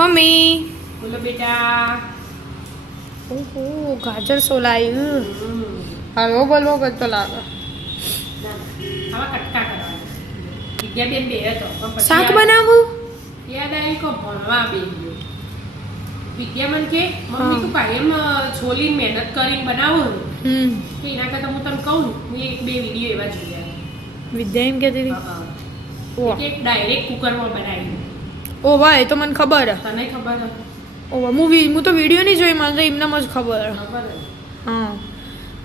Mummy. બોલો બેટા. ઓહો ગાજર સોલાયું. હલવો બલવો કરતો લાગે શાક બનાવું? યાદ આવી કો ભણવા બે ગયો. વિદ્યા મને કે મમ્મી. તું કાયમ છોલી મહેનત કરીને બનાવો હમ. તો એના કરતા હું તને કહું હું એક બે વીડિયો એવા જોયા. વિદ્યા એમ કહેતી હતી. ડાયરેક્ટ કુકરમાં બનાવી. ઓ ભાઈ તો મને ખબર. તને ખબર? ઓ હું વી- હું તો વીડિયો નહીં જોઈ મને તો એમનામ જ ખબર હે. હા?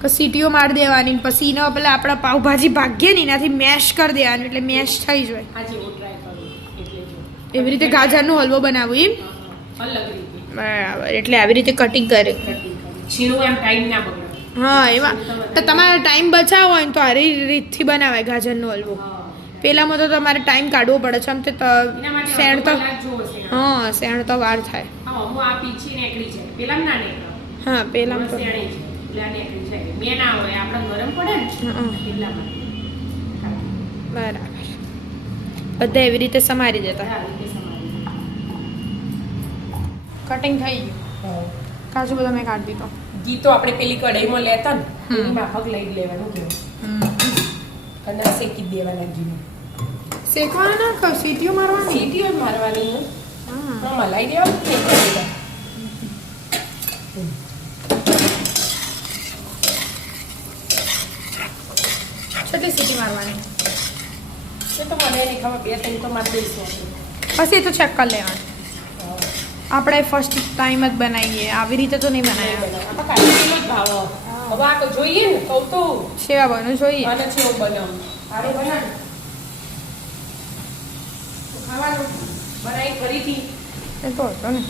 કે સીટીઓ મારી દેવાની પછી એનો પેલા આપણા પાવભાજી ભાગીએ ને એનાથી મેશ કરી દેવાનું એટલે મેશ થઈ જાય. એવી રીતે ગાજરનો હલવો બનાવું એમ? બરાબર એટલે આવી રીતે કટિંગ કરે. હા એમાં તો તમારે ટાઈમ બચાવો હોય તો આ રીતથી બનાવાય ગાજરનો હલવો. હા. પેલામાં તો તમારે ટાઈમ કાઢવો પડે છે આમ તે શેણ તો. હા શેણ તો વાર થાય. હા, પહેલામાં આ પીછી પેલા ના નીકળે હા પેલામાં તો બરાબર. બધા એવી રીતે સમારી દેતા. કટિંગ થઈ ગયું. કાજુ બધા મેં કાઢી દીધો. ઘી તો આપણે પેલી કઢાઈમાં લેતા ને હમ. એની માફક લઈ જ લેવાનું કેવું અને શેકી દેવાના ઘીમાં શેકવાના કહું સીટીઓ મારવાની? સીટીઓ મારવાની. ને. હા મલાઈ દેવાનું દેવાનું. સીટી મારવાની? એ તો મને નહીં ખબર બે ત્રણ તો મારી દઈશું પછી તો ચેક કરી લેવાનું. આપણે ફર્સ્ટ ટાઈમ જ બનાવીએ આવી રીતે તો નહીં બનાવ્યા. હવે આ તો જોઈએ ને કહું તો. સેવા બનવું જોઈએ. બનાવું. બનાવ. ખાવાનું બનાવી ફરીથી. એ તો હતો ને.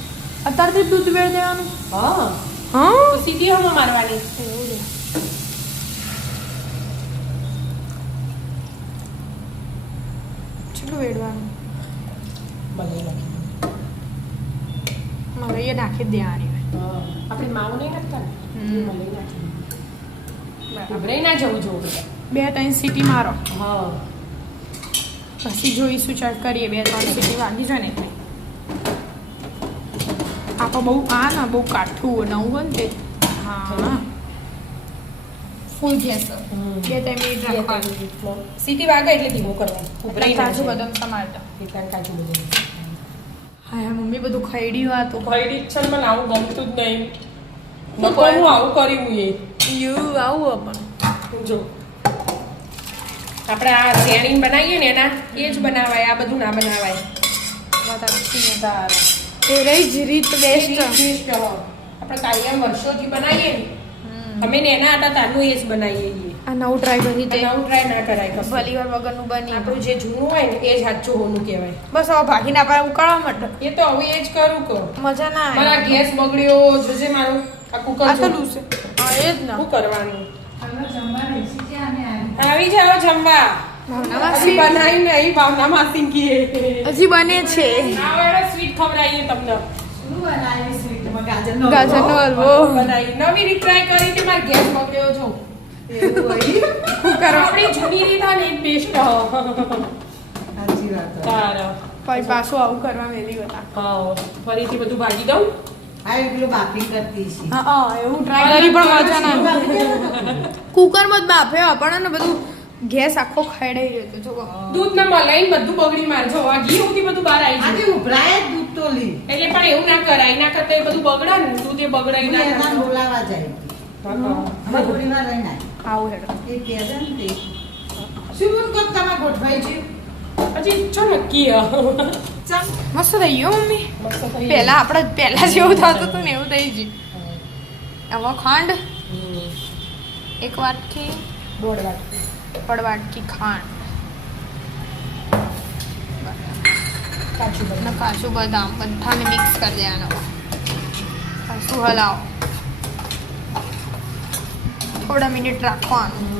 અત્યારથી દૂધ વેળ દેવાનું. હા. હા? સીધી હમણાં મારવાની. કેટલું વેડવાનું? મલાઈ નાખી જ દેવાની આપણે માવું નહીં નાખતા મલાઈ નાખી ના જવું જોવું બે ત્રણ સીટી મારો. હા. પછી જોઈશું ચેક કરીએ બે ત્રણ સીટી વાગી જાય ને એટલે. આ તો બહુ આ ના બહુ કાઠું નવું હોય ને તે. હા. ફૂલ ગેસ બે ત્રણ મિનિટ રાખવાનું. સીટી વાગે એટલે ધીમો કરવાનું. ઉપરાઈ કાજુ બદામ ટમાટર એટલા કાજુ બદામ હા મમ્મી બધું ખઈડ્યું આ તો. ભાઈ છે મને આવું ગમતું જ નહીં. હું આવું કર્યું એ. યુ આવું પણ. જો. આપણે આ શેણી બનાવીએ ને એના એ જ બનાવાય આ બધું ના બનાવાય. એ રહી જ રીત બેસ્ટ આપણે કાયમ વર્ષોથી બનાવીએ ને અમે ને એના હતા તારનું એ જ બનાવીએ છીએ. આ નવું ટ્રાય કરી તે નવું ટ્રાય ના કરાય કશું. ભલીવાર વગરનું બની. આપણું જે જૂનું હોય ને એ જ સાચું હોનું કહેવાય. બસ હવે ભાગીને આપણે ઉકાળવા માટે. એ તો હવે એ જ કરું કહો. મજા ના મારા ગેસ બગડ્યો જોજે મારું. આ કુકર આ તો લૂસે. હા એ જ ને. શું કરવાનું? આવી જાઓ જમવા. હજી માસી બનાવી નહીં ભાવના માસી કીએ હજી બને છે. સ્વીટ ખવડાવીએ તમને. ગાજરનો હલવો. બનાવી. નવી રીત ટ્રાય કરી કે મારે ગેસ બગડ્યો છો. કુકર આપણી જૂની રીત ને પછી પાછું આવું કરવા મેલી હતા ફરીથી બધું દઉં? જ બાફે આપણને બધું ગેસ આખો ખાઈડાઈ રહ્યો હતો જો દૂધ ના મલાઈ બધું બગડી મારજો આ ઘી ઉતી બધું બહાર આવી ગયું. દૂધ તો લે. એટલે પણ એવું ના કરાય ના કરતા એ બધું બગડા ને દૂધ એ બગડાઈ ના આવું હેડો. પછી ચો નક્કી. મસ્ત થઈ ગયો મમ્મી. પેલા આપણા પેલા જેવું થતું હતું ને એવું થઈ ગયું. હવે ખાંડ. એક વાટકી. દોઢ વાટકી. પડ વાટકી ખાંડ. કાજુ બદામ. બધાને મિક્સ કરી દેવાનો. પાછું હલાવો થોડા મિનિટ રાખવાનું.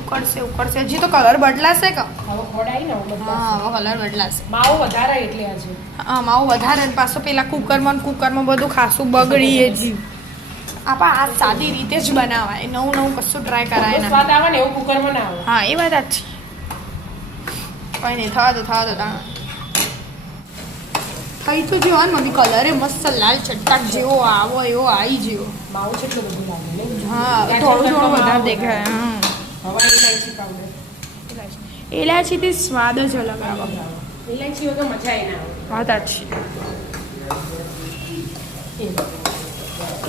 ઉકળશે ઉકળશે. હજી તો કલર બદલાશે કે. હા હવે કલર બદલાશે. માવો વધારે એટલે આજે. હા માવું વધારે પાછો પેલા કુકરમાં કુકરમાં બધું ખાસું બગડીએ જી આપા આ સાદી રીતે જ બનાવાય. નવું નવું કશું ટ્રાય કરાય ના. સ્વાદ આવે ને એવું કુકરમાં ના આવે. હા એ વાત જ છે. કઈ નહીં થવા દો થવા દો તાણ થઈ તો ને કલર કલરે મસ્ત લાલ ચટક જેવો આવો એવો આવી જેવો. માવું છે એટલો બધો લાગે હા થોડું થોડું વધારે દેખાય હા ઇલાયચી પાવડર સ્વાદ જ અલગ આવે. ઇલાયચી વગર મજા આવી ના આવે. વાત આછી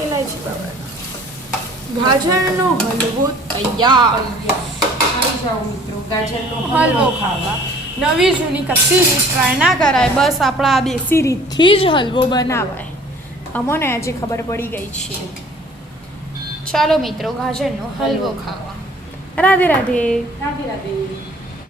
એલાચી પાવડર. ગાજરનો હલવો તૈયાર. આવી જાઓ મિત્રો ગાજરનો હલવો ખાવા. નવી જૂની કશી રીત ટ્રાય ના કરાય બસ આપણા આ દેશી રીતથી જ હલવો બનાવાય. અમોને આજે ખબર પડી ગઈ છે. ચાલો મિત્રો ગાજરનો હલવો. ખાવા. રાધે રાધે. રાધે રાધે.